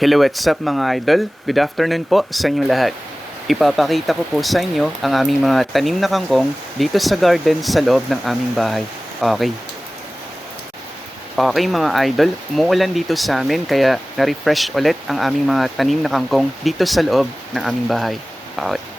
Hello, what's up mga idol? Good afternoon po sa inyong lahat. Ipapakita ko po sa inyo ang aming mga tanim na kangkong dito sa garden sa loob ng aming bahay. Okay. Okay mga idol, umuulan dito sa amin kaya na-refresh ulit ang aming mga tanim na kangkong dito sa loob ng aming bahay. Okay.